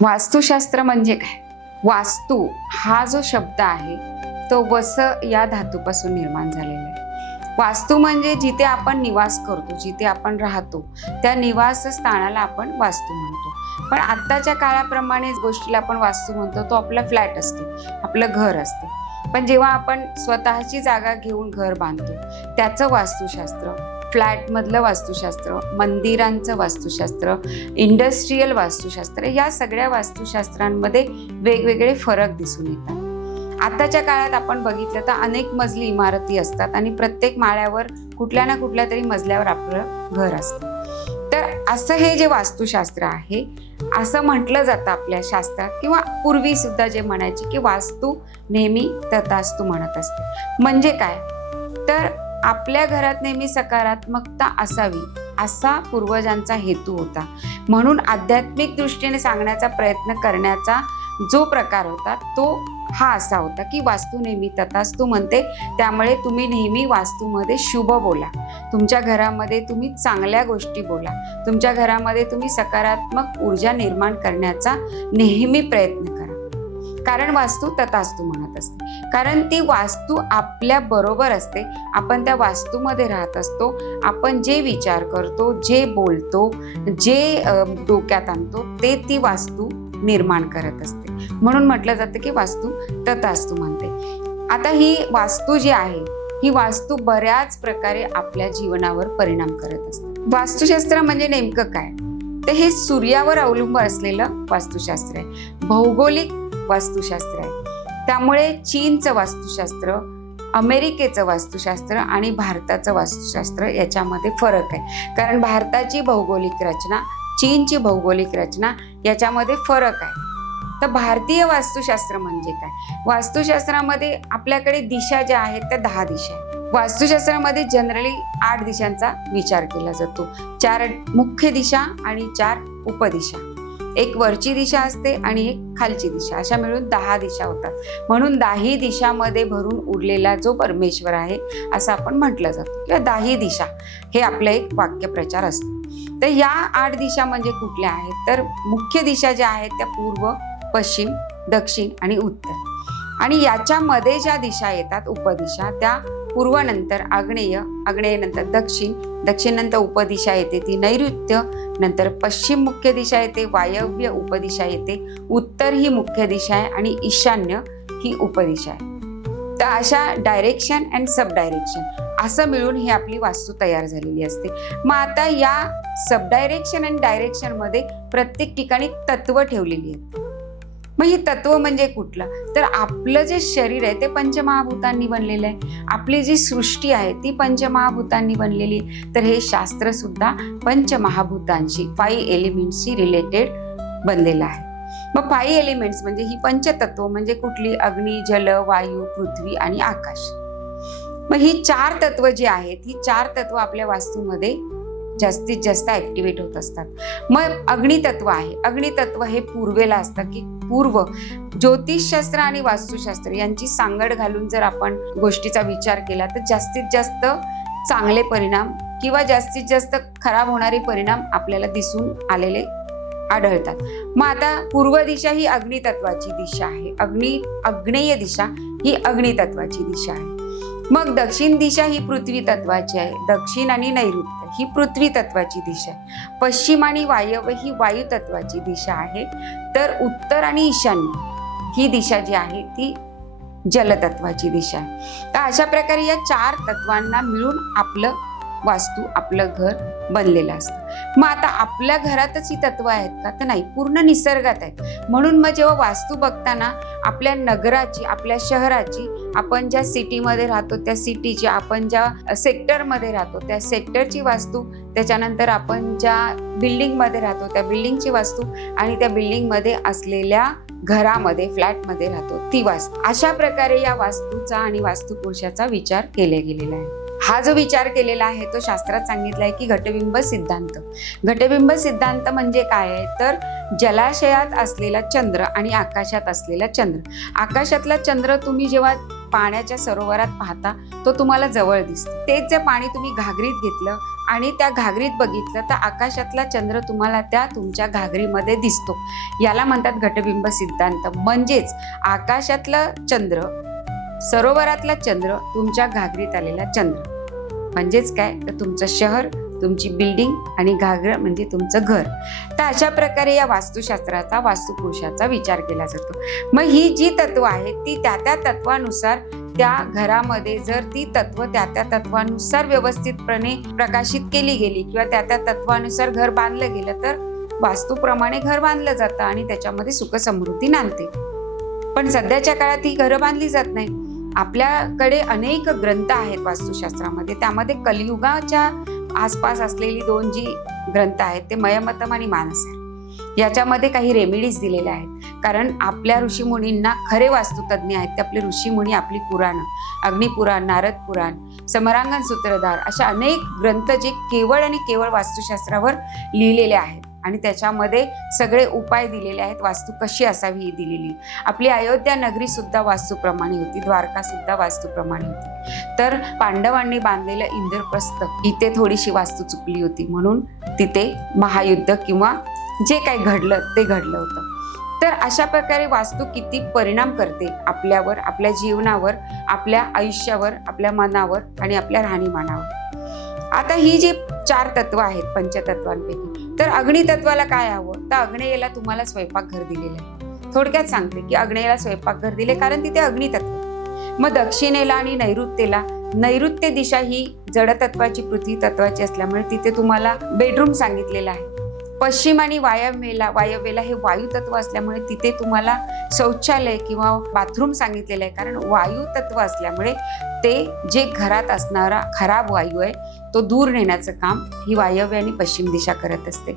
वास्तुशास्त्र म्हणजे काय? वास्तू हा जो शब्द आहे तो वस या धातूपासून निर्माण झालेला आहे. वास्तू म्हणजे जिथे आपण निवास करतो जिथे आपण राहतो त्या निवासस्थानाला आपण वास्तू म्हणतो. पण आत्ताच्या काळाप्रमाणे गोष्टीला आपण वास्तू म्हणतो तो आपला फ्लॅट असतो आपलं घर असतं. पण जेव्हा आपण स्वतःची जागा घेऊन घर बांधतो त्याचं वास्तुशास्त्र फ्लॅटमधलं वास्तुशास्त्र मंदिरांचं वास्तुशास्त्र इंडस्ट्रीयल वास्तुशास्त्र या सगळ्या वास्तुशास्त्रांमध्ये वेगवेगळे फरक दिसून येतात. आताच्या काळात आपण बघितलं तर अनेक मजली इमारती असतात आणि प्रत्येक माळ्यावर कुठल्या ना कुठल्या तरी मजल्यावर आपलं घर असतं. तर असं हे जे वास्तुशास्त्र आहे असं म्हटलं जातं आपल्या शास्त्रात किंवा पूर्वी सुद्धा जे म्हणायचे की वास्तू नेहमी तथास्तू म्हणत असते. म्हणजे काय? तर आपल्या घरात नेहमी सकारात्मकता असावी असा पूर्वजांचा हेतू होता. म्हणून आध्यात्मिक दृष्टीने सांगण्याचा प्रयत्न करण्याचा जो प्रकार होता तो हा असा होता की वास्तू नेहमी तथास्तू म्हणते त्यामुळे तुम्ही नेहमी वास्तूमध्ये शुभ बोला. तुमच्या घरामध्ये तुम्ही चांगल्या गोष्टी बोला. तुमच्या घरामध्ये तुम्ही सकारात्मक ऊर्जा निर्माण करण्याचा नेहमी प्रयत्न कारण वास्तू तथास्तू म्हणत असते. कारण ती वास्तू आपल्या बरोबर असते. आपण त्या वास्तूमध्ये राहत असतो. आपण जे विचार करतो जे बोलतो जे डोक्यात आणतो ते ती वास्तू निर्माण करत असते. म्हणून म्हटलं जातं की वास्तू तथास्तू म्हणते. आता ही वास्तू जी आहे ही वास्तू बऱ्याच प्रकारे आपल्या जीवनावर परिणाम करत असते. वास्तुशास्त्र म्हणजे नेमकं काय? तर हे सूर्यावर अवलंबून असलेलं वास्तुशास्त्र आहे. भौगोलिक वास्तुशास्त्र आहे. त्यामुळे चीनचं वास्तुशास्त्र अमेरिकेचं वास्तुशास्त्र आणि भारताचं वास्तुशास्त्र याच्यामध्ये फरक आहे. कारण भारताची भौगोलिक रचना चीनची भौगोलिक रचना याच्यामध्ये फरक आहे. तर भारतीय वास्तुशास्त्र म्हणजे काय? वास्तुशास्त्रामध्ये आपल्याकडे दिशा ज्या आहेत त्या दहा दिशा आहेत. वास्तुशास्त्रामध्ये जनरली आठ दिशांचा विचार केला जातो. चार मुख्य दिशा आणि चार उपदिशा. एक वरची दिशा असते आणि एक खालची दिशा. अशा मिळून दहा दिशा होतात. म्हणून दाही दिशामध्ये भरून उरलेला जो परमेश्वर आहे असं आपण म्हटलं जातं. किंवा दाही दिशा हे आपलं एक वाक्यप्रचार असतो. तर या आठ दिशा म्हणजे कुठल्या आहेत? तर मुख्य दिशा ज्या आहेत त्या पूर्व पश्चिम दक्षिण आणि उत्तर. आणि याच्यामध्ये ज्या दिशा येतात उपदिशा त्या पूर्वनंतर आग्नेय आग्नेयनंतर दक्षिण दक्षिणनंतर उपदिशा येते. ती नैऋत्य नंतर पश्चिम मुख्य दिशा येते वायव्य उपदिशा येते उत्तर ही मुख्य दिशा आहे आणि ईशान्य ही उपदिशा आहे. तर अशा डायरेक्शन अँड सब डायरेक्शन असं मिळून ही आपली वास्तू तयार झालेली असते. मग आता या सब डायरेक्शन अँड डायरेक्शनमध्ये प्रत्येक ठिकाणी तत्व ठेवलेली आहेत. मग ही तत्व म्हणजे कुठलं? तर आपलं जे शरीर आहे ते पंचमहाभूतांनी बनलेलं आहे. आपली जी सृष्टी आहे ती पंचमहाभूतांनी बनलेली तर हे शास्त्र सुद्धा पंचमहाभूतांशी फाई एलिमेंट्सशी रिलेटेड बनलेलं आहे. मग फाई एलिमेंट्स म्हणजे ही पंचतत्व म्हणजे कुठली? अग्नी जल वायू पृथ्वी आणि आकाश. मग ही चार तत्व जी आहेत ही चार तत्व आपल्या वास्तूमध्ये जास्तीत जास्त ऍक्टिव्हेट होत असतात. मग अग्नितत्व आहे. अग्नितत्व हे पूर्वेला असतं की पूर्व ज्योतिषशास्त्र आणि वास्तुशास्त्र यांची सांगड घालून जर आपण गोष्टीचा विचार केला तर जास्तीत जास्त चांगले परिणाम किंवा जास्तीत जास्त खराब होणारे परिणाम आपल्याला दिसून आलेले आढळतात. मग आता पूर्व दिशा ही अग्नितत्वाची दिशा आहे. अग्नि अग्नेय दिशा ही अग्नितत्वाची दिशा आहे. मग दक्षिण दिशा ही पृथ्वी तत्वाची आहे. दक्षिण आणि नैऋत्य ही पृथ्वी तत्वाची दिशा आहे. पश्चिम आणि वायव्य ही वायू तत्वाची दिशा आहे. तर उत्तर आणि ईशान्य ही दिशा जी आहे ती जलतत्वाची दिशा आहे. तर अशा प्रकारे या चार तत्वांना मिळून आपलं वास्तू आपलं घर बनलेलं असतं. मग आता आपल्या घरातच ही तत्व आहेत का? तर नाही पूर्ण निसर्गात आहेत. म्हणून मग जेव्हा वास्तू बघताना आपल्या नगराची आपल्या शहराची आपण ज्या सिटीमध्ये राहतो त्या सिटीची आपण ज्या सेक्टरमध्ये राहतो त्या सेक्टरची वास्तू त्याच्यानंतर आपण ज्या बिल्डिंगमध्ये राहतो त्या बिल्डिंगची वास्तू आणि त्या बिल्डिंगमध्ये असलेल्या घरामध्ये फ्लॅटमध्ये राहतो ती वास्तू. अशा प्रकारे या वास्तूचा आणि वास्तुपुरुषाचा विचार केला गेलेला आहे. हा जो विचार केलेला आहे तो शास्त्रात सांगितला आहे की घटबिंब सिद्धांत. घटबिंब सिद्धांत म्हणजे काय आहे? तर जलाशयात असलेला चंद्र आणि आकाशात असलेला चंद्र. आकाशातला चंद्र तुम्ही जेव्हा पाण्याच्या सरोवरात पाहता तो तुम्हाला जवळ दिसतो. तेच जे पाणी तुम्ही घागरीत घेतलं आणि त्या घागरीत बघितलं तर आकाशातला चंद्र तुम्हाला त्या तुमच्या घागरीमध्ये दिसतो. याला म्हणतात घटबिंब सिद्धांत. म्हणजेच आकाशातलं चंद्र सरोवरातला चंद्र तुमच्या घागरीत आलेला चंद्र. म्हणजेच काय? तर तुमचं शहर तुमची बिल्डिंग आणि घागर म्हणजे तुमचं घर. तर अशा प्रकारे या वास्तुशास्त्राचा वास्तुपुरुषाचा विचार केला जातो. मग ही जी तत्व आहेत ती त्या त्या तत्वानुसार त्या घरामध्ये जर ती तत्व त्या त्या तत्वानुसार व्यवस्थितपणे प्रकाशित केली गेली किंवा त्या त्या तत्वानुसार घर बांधलं गेलं तर वास्तूप्रमाणे घर बांधलं जातं आणि त्याच्यामध्ये सुख समृद्धी नांदते. पण सध्याच्या काळात ही घरं बांधली जात नाही आपल्याकडे अनेक ग्रंथ आहेत वास्तुशास्त्रामध्ये. त्यामध्ये कलियुगाच्या आसपास असलेली दोन जी ग्रंथ आहेत ते मयमतम आणि मानस आहे याच्यामध्ये काही रेमेडीज दिलेल्या आहेत. कारण आपल्या ऋषीमुनींना खरे वास्तुतज्ञ आहेत ते आपले ऋषीमुनी आपली पुराणं. अग्निपुराण नारद पुराण समरांगण सूत्रधार अशा अनेक ग्रंथ जे केवळ आणि केवळ वास्तुशास्त्रावर लिहिलेले आहेत. आणि त्याच्यामध्ये सगळे उपाय दिलेले आहेत. वास्तू कशी असावी ही दिलेली. आपली अयोध्या नगरी सुद्धा वास्तूप्रमाणे होती. द्वारका सुद्धा वास्तूप्रमाणे होती. तर पांडवांनी बांधलेलं इंद्रप्रस्थ इथे थोडीशी वास्तू चुकली होती. म्हणून तिथे महायुद्ध किंवा जे काही घडलं ते घडलं होतं. तर अशा प्रकारे वास्तू किती परिणाम करते आपल्यावर आपल्या जीवनावर आपल्या आयुष्यावर आपल्या मनावर आणि आपल्या राहणीमानावर. आता ही जी चार तत्व आहेत पंचतत्वांपैकी तर अग्नितत्वाला काय हवं? तर अग्नेयला तुम्हाला स्वयंपाकघर दिलेलं आहे. थोडक्यात सांगते की अग्नेयला स्वयंपाकघर दिले कारण तिथे अग्नितत्व मग दक्षिणेला आणि नैऋत्येला नैऋत्य दिशा ही जडतत्वाची पृथ्वी तत्वाची असल्यामुळे तिथे तुम्हाला बेडरूम सांगितलेला आहे. पश्चिम आणि वायव्येला वायव्येला हे वायुतत्व असल्यामुळे तिथे तुम्हाला शौचालय किंवा बाथरूम सांगितलेलं आहे. कारण वायुतत्व असल्यामुळे ते जे घरात असणारा खराब वायू आहे तो दूर नेण्याचं काम ही वायव्य आणि पश्चिम दिशा करत असते.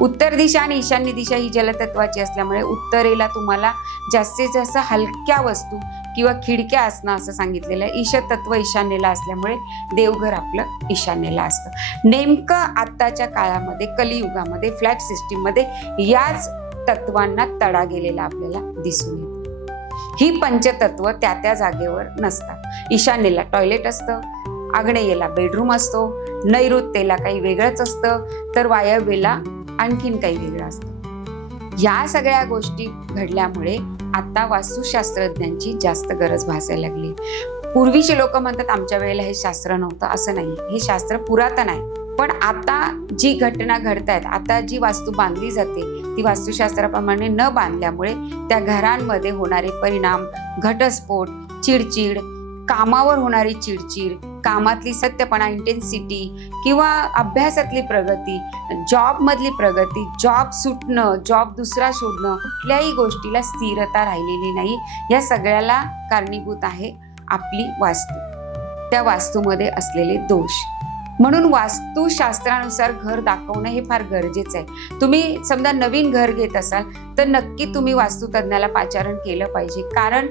उत्तर दिशा आणि ईशान्य दिशा ही जलतत्वाची असल्यामुळे उत्तरेला तुम्हाला जास्तीत जास्त हलक्या वस्तू किंवा खिडक्या असणं असं सांगितलेलं आहे. ईशतत्व ईशान्येला असल्यामुळे देवघर आपलं ईशान्येला असतं. नेमकं आत्ताच्या काळामध्ये कलियुगामध्ये फ्लॅट सिस्टीममध्ये याच तत्वांना तडा गेलेला आपल्याला दिसून येतो. ही पंचतत्व त्या त्या जागेवर नसतात. ईशान्येला टॉयलेट असतं आग्नेयेला बेडरूम असतो नैऋत्येला काही वेगळंच असतं तर वायव्येला आणखीन काही वेगळं असतं. या सगळ्या गोष्टी घडल्यामुळे आता वास्तुशास्त्रज्ञांची जास्त गरज भासायला लागली. पूर्वीचे लोक म्हणतात आमच्या वेळेला हे शास्त्र नव्हतं. असं नाही. हे शास्त्र पुरातन आहे. पण आता जी घटना घडत आहेत आता जी वास्तू बांधली जाते ती वास्तुशास्त्राप्रमाणे न बांधल्यामुळे त्या घरांमध्ये होणारे परिणाम घटस्फोट चिडचिड कामावर होणारी चिडचिड कामातली सत्यपणा इंटेन्सिटी किंवा अभ्यासातली प्रगती जॉबमधली प्रगती जॉब सुटणं जॉब दुसरा शोधणं कुठल्याही गोष्टीला स्थिरता राहिलेली नाही. या सगळ्याला कारणीभूत आहे आपली वास्तू. त्या वास्तूमध्ये असलेले दोष. म्हणून वास्तुशास्त्रानुसार घर दाखवणं हे फार गरजेचं आहे. तुम्ही समजा नवीन घर घेत असाल तर नक्की तुम्ही वास्तुतज्ञाला पाचारण केलं पाहिजे. कारण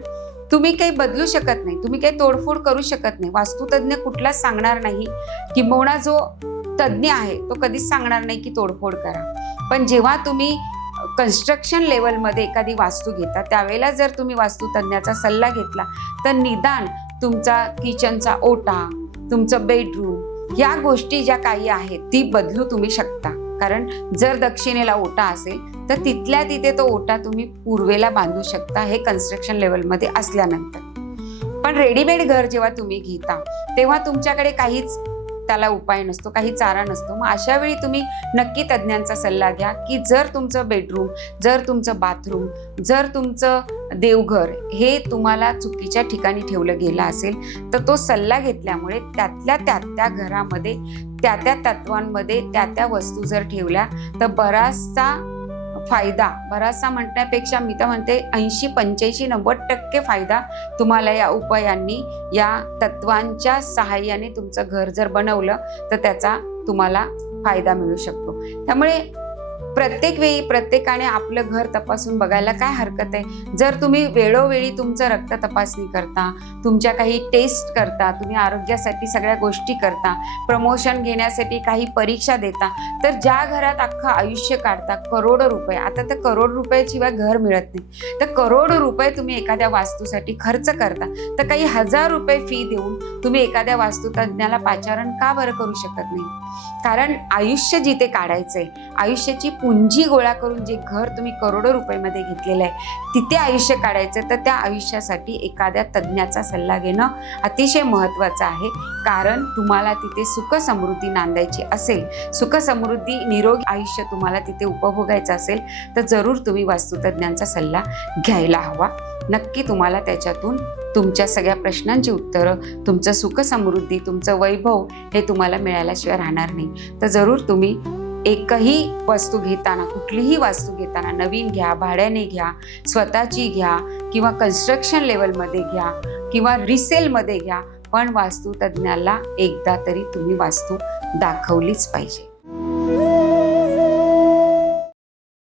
तुम्ही काही बदलू शकत नाही तुम्ही काही तोडफोड करू शकत नाही. वास्तुतज्ञ कुठलाच सांगणार नाही किंबहुना जो तज्ज्ञ आहे तो कधीच सांगणार नाही की तोडफोड करा. पण जेव्हा तुम्ही कन्स्ट्रक्शन लेवलमध्ये एखादी वास्तू घेता त्यावेळेला जर तुम्ही वास्तुतज्ञाचा सल्ला घेतला तर निदान तुमचा किचनचा ओटा तुमचं बेडरूम या गोष्टी ज्या काही आहेत ती बदलू तुम्ही शकता. कारण जर दक्षिणेला ओटा असेल तर तिथल्या तिथे तो ओटा तुम्ही पूर्वेला बांधू शकता हे कन्स्ट्रक्शन लेवलमध्ये असल्यानंतर. पण रेडीमेड घर जेव्हा तुम्ही घेता तेव्हा तुमच्याकडे काहीच त्याला उपाय नसतो काही चारा नसतो. मग अशा वेळी तुम्ही नक्की तज्ज्ञांचा सल्ला घ्या की जर तुमचं बेडरूम जर तुमचं बाथरूम जर तुमचं देवघर हे तुम्हाला चुकीच्या ठिकाणी ठेवलं गेलं असेल तर तो सल्ला घेतल्यामुळे त्यातल्या त्यात त्या घरामध्ये त्या त्या तत्वांमध्ये त्या त्या वस्तू जर ठेवल्या तर बराचसा फायदा बराचसा म्हणण्यापेक्षा मी तर म्हणते ऐंशी पंच्याऐंशी नव्वद टक्के फायदा तुम्हाला या उपायांनी या तत्वांच्या सहाय्याने तुमचं घर जर बनवलं तर त्याचा तुम्हाला फायदा मिळू शकतो. त्यामुळे प्रत्येक वेळी प्रत्येकाने आपलं घर तपासून बघायला काय हरकत आहे? जर तुम्ही वेळोवेळी तुमचं रक्त तपासणी करता तुमच्या काही टेस्ट करता तुम्ही आरोग्यासाठी सगळ्या गोष्टी करता प्रमोशन घेण्यासाठी काही परीक्षा देता तर ज्या घरात अख्खं आयुष्य काढता करोडो रुपये. आता तर करोड रुपयाशिवाय घर मिळत नाही. तर करोडो रुपये तुम्ही एखाद्या वास्तूसाठी खर्च करता. तर काही हजार रुपये फी देऊन तुम्ही एखाद्या वास्तुतज्ञाला पाचारण का बरं करू शकत नाही? कारण आयुष्य जिथे काढायचंय आयुष्याची पुंजी गोळा करून जे घर तुम्ही करोडो रुपयामध्ये घेतलेलं आहे तिथे आयुष्य काढायचं तर त्या आयुष्यासाठी एखाद्या तज्ज्ञाचा सल्ला घेणं अतिशय महत्त्वाचं आहे. कारण तुम्हाला तिथे सुख समृद्धी नांदायची असेल सुख समृद्धी निरोगी आयुष्य तुम्हाला तिथे उपभोगायचं असेल तर जरूर तुम्ही वास्तुतज्ञांचा सल्ला घ्यायला हवा. नक्की तुम्हाला त्याच्यातून तुमच्या सगळ्या प्रश्नांची उत्तरं तुमचं सुख समृद्धी तुमचं वैभव हे तुम्हाला मिळाल्याशिवाय राहणार नाही. तर जरूर तुम्ही एकही वस्तू घेताना कुठलीही वस्तू घेताना नवीन घ्या भाड्याने घ्या स्वतःची घ्या किंवा कन्स्ट्रक्शन लेवलमध्ये घ्या किंवा रिसेलमध्ये घ्या पण वास्तुतज्ञाला एकदा तरी तुम्ही वास्तू दाखवलीच पाहिजे.